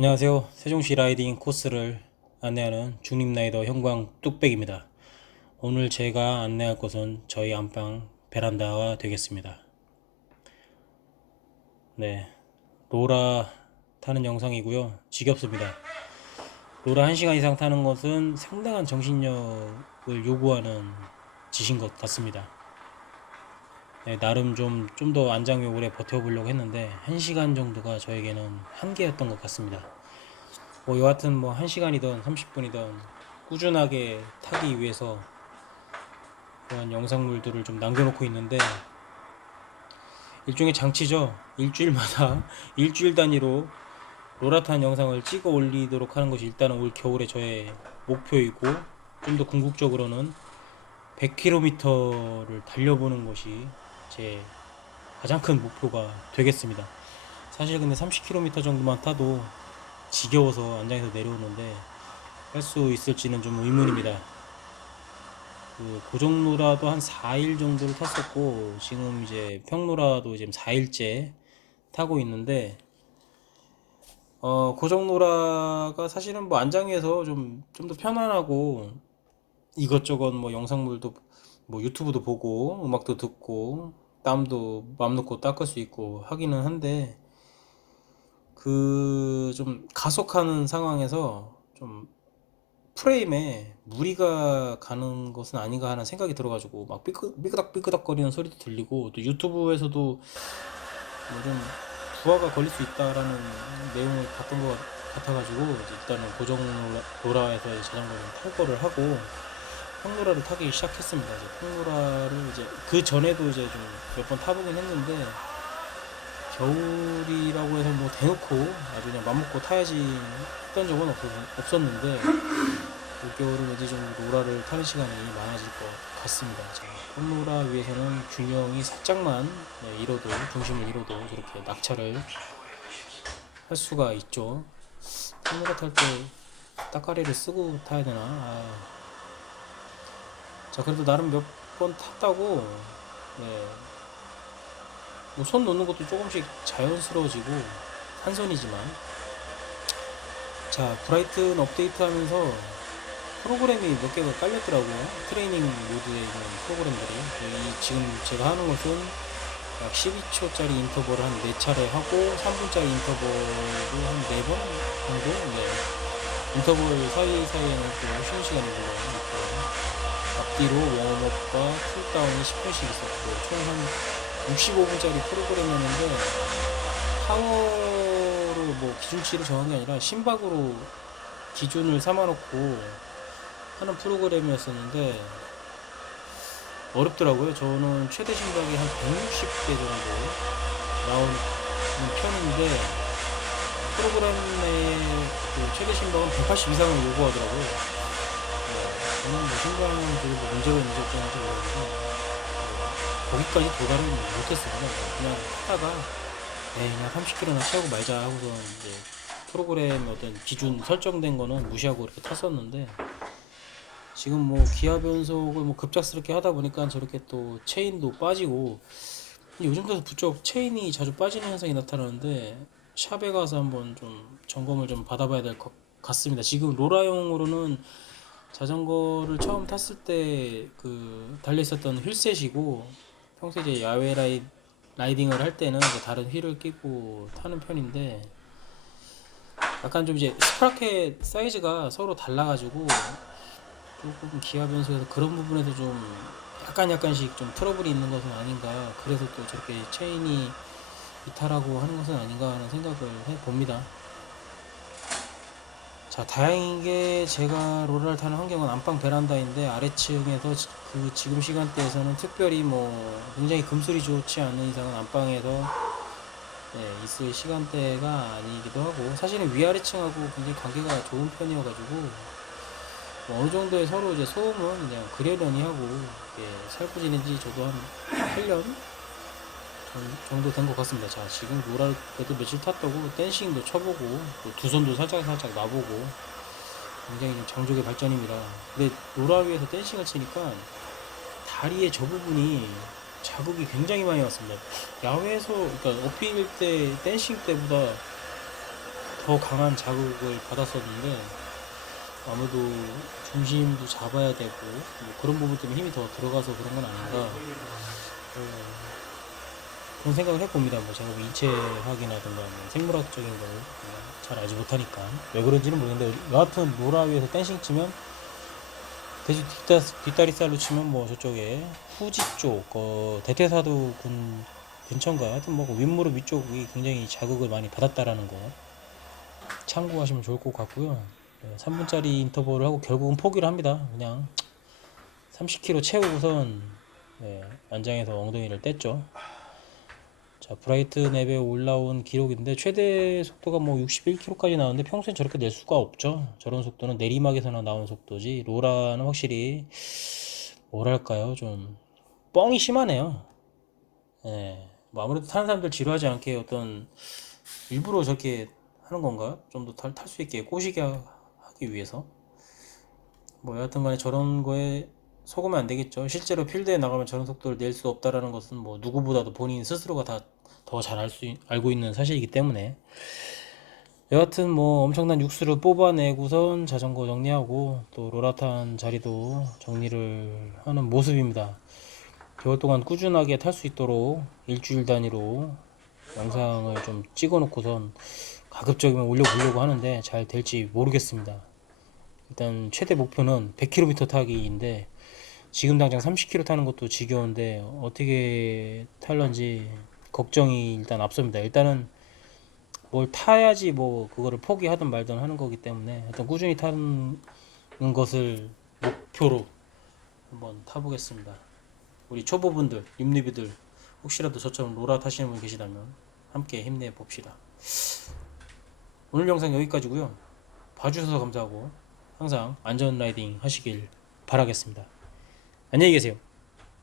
안녕하세요. 세종시 라이딩 코스를 안내하는 중립라이더 형광 뚝배기입니다. 오늘 제가 안내할 곳은 저희 안방 베란다가 되겠습니다. 네, 로라 타는 영상이고요. 지겹습니다. 로라 1시간 이상 타는 것은 상당한 정신력을 요구하는 짓인 것 같습니다. 네, 나름 좀 좀 더 안장이 오래 버텨보려고 했는데 1시간 정도가 저에게는 한계였던 것 같습니다. 뭐 여하튼 뭐 1시간이든 30분이든 꾸준하게 타기 위해서 그런 영상물들을 좀 남겨놓고 있는데 일종의 장치죠. 일주일마다 일주일 단위로 로라탄 영상을 찍어 올리도록 하는 것이 일단은 올 겨울에 저의 목표이고 좀 더 궁극적으로는 100km를 달려보는 것이 제 가장 큰 목표가 되겠습니다. 사실 근데 30km 정도만 타도 지겨워서 안장에서 내려오는데 할 수 있을지는 좀 의문입니다. 그 고정로라도 한 4일 정도를 탔었고 지금 이제 평로라도 지금 4일째 타고 있는데 어 고정로라가 사실은 뭐 안장에서 좀 좀 더 편안하고 이것저것 뭐 영상물도 뭐 유튜브도 보고 음악도 듣고 땀도 맘 놓고 닦을 수 있고 하기는 한데 그 좀 가속하는 상황에서 좀 프레임에 무리가 가는 것은 아닌가 하는 생각이 들어가지고 막 삐끄, 삐끄덕 삐끄덕 거리는 소리도 들리고 또 유튜브에서도 뭐 좀 부하가 걸릴 수 있다라는 내용을 봤던 것 같아가지고 일단은 고정 로라에서 자전거를 탈 거를 하고 평로라를 타기 시작했습니다. 이제 평로라를 이제 그 전에도 이제 좀 몇 번 타보긴 했는데 겨울이라고 해서 뭐 대놓고 아주 그냥 맘먹고 타야지 했던 적은 없, 없었는데 올겨울은 왠지 좀 로라를 타는 시간이 많아질 것 같습니다. 자, 평로라 위에서는 균형이 살짝만 네, 잃어도 중심을 잃어도 이렇게 낙차를 할 수가 있죠. 평로라 탈 때 따까리를 쓰고 타야 되나? 아. 자 그래도 나름 몇 번 탔다고. 네. 뭐 손 놓는 것도 조금씩 자연스러워지고 한 손이지만. 자 브라이튼 업데이트 하면서 프로그램이 몇 개가 깔렸더라고요. 트레이닝 모드에 있는 프로그램들이. 이 지금 제가 하는 것은 약 12초짜리 인터벌을 한 4차례 하고 3분짜리 인터벌을 한 4번 정도? 네. 인터벌 사이사이에는 또 쉬는 시간이 물론 있고 앞뒤로 웜업과 쿨다운이 10분씩 있었고 총 한 65분짜리 프로그램이었는데 파워로 뭐 기준치를 정한 게 아니라 심박으로 기준을 삼아놓고 하는 프로그램이었었는데 어렵더라고요. 저는 최대 심박이 한 160대 정도 나오는 편인데 프로그램 내의 그 최대 심박은 180 이상을 요구하더라고요. 네, 저는 뭐 그리고 뭐 문제가 있는 것 같은지 모르겠는데 거기까지 도달은 못했습니다. 그냥 타다가 에이 그냥 30km나 태우고 말자 하고서 이제 프로그램 어떤 기준 설정된 거는 무시하고 이렇게 탔었는데 지금 뭐 기아 변속을 뭐 급작스럽게 하다 보니까 저렇게 또 체인도 빠지고 요즘 들어서 부쩍 체인이 자주 빠지는 현상이 나타나는데 샵에 가서 한번 좀 점검을 좀 받아봐야 될 것 같습니다. 지금 로라용으로는 자전거를 처음 탔을 때 그 달려 있었던 휠셋이고 평소에 이제 야외 라이, 라이딩을 할 때는 이제 다른 휠을 끼고 타는 편인데 약간 좀 이제 스프라켓 사이즈가 서로 달라가지고 조금 기아 변속에서 그런 부분에서 좀 약간 약간씩 좀 트러블이 있는 것은 아닌가 그래서 또 저렇게 체인이 이탈하고 하는 것은 아닌가 하는 생각을 해 봅니다. 자, 다행인 게 제가 롤을 타는 환경은 안방 베란다인데 아래층에서 지- 그 지금 시간대에서는 특별히 뭐 굉장히 금술이 좋지 않은 이상은 안방에서 네, 있을 시간대가 아니기도 하고 사실은 위아래층하고 굉장히 관계가 좋은 편이어가지고 뭐 어느 정도의 서로 이제 소음은 그냥 그려려니 하고 예, 살고 지낸 지 저도 한 8년 정도 된 것 같습니다. 자, 지금 그래도 며칠 탔다고 댄싱도 쳐보고 또두 손도 살짝 살짝 놔보고 굉장히 좀 장족의 발전입니다. 근데 노라 위에서 댄싱을 치니까 다리의 저 부분이 자국이 굉장히 많이 왔습니다. 야외에서 그러니까 어필 때 댄싱 때보다 더 강한 자극을 받았었는데 아무래도 중심도 잡아야 되고 뭐 그런 부분 때문에 힘이 더 들어가서 그런 건 아닌가 어, 그런 생각을 해봅니다. 뭐 제가 뭐 인체학이라든가 뭐 생물학적인 걸 잘 알지 못하니까 왜 그런지는 모르겠는데 여하튼 로라 위에서 댄싱 치면 돼지 뒷다, 뒷다리살로 치면 뭐 저쪽에 후지 쪽 어, 대퇴사도 군 근처인가 하여튼 뭐 윗무릎 위쪽이 굉장히 자극을 많이 받았다라는 거 참고하시면 좋을 것 같고요. 3분짜리 인터벌을 하고 결국은 포기를 합니다. 그냥 30kg 채우고선 네, 안장에서 엉덩이를 뗐죠. 자, 브라이트 랩에 올라온 기록인데 최대 속도가 뭐 61km까지 나오는데 평소엔 저렇게 낼 수가 없죠. 저런 속도는 내리막에서나 나온 속도지. 로라는 확실히 뭐랄까요, 좀 뻥이 심하네요. 예. 뭐 아무래도 타는 사람들 지루하지 않게 어떤 일부러 저렇게 하는 건가? 좀더 탈 수 있게 꼬시게 하- 하기 위해서. 뭐 여하튼 간에 저런 거에 속으면 안 되겠죠. 실제로 필드에 나가면 저런 속도를 낼 수 없다라는 것은 뭐 누구보다도 본인 스스로가 다 더 잘 알고 있는 사실이기 때문에 여하튼 뭐 엄청난 육수를 뽑아내고선 자전거 정리하고 또 로라탄 자리도 정리를 하는 모습입니다. 개월 동안 꾸준하게 탈 수 있도록 일주일 단위로 영상을 좀 찍어 놓고선 가급적이면 올려보려고 하는데 잘 될지 모르겠습니다. 일단 최대 목표는 100km 타기인데 지금 당장 30km 타는 것도 지겨운데 어떻게 탈런지 걱정이 일단 앞섭니다. 일단은 뭘 타야지 뭐 그거를 포기하든 말든 하는 거기 때문에 일단 꾸준히 타는 것을 목표로 한번 타보겠습니다. 우리 초보분들, 육리비들 혹시라도 저처럼 로라 타시는 분 계시다면 함께 힘내 봅시다. 오늘 영상 여기까지고요. 봐주셔서 감사하고 항상 안전 라이딩 하시길 바라겠습니다. 안녕히 계세요.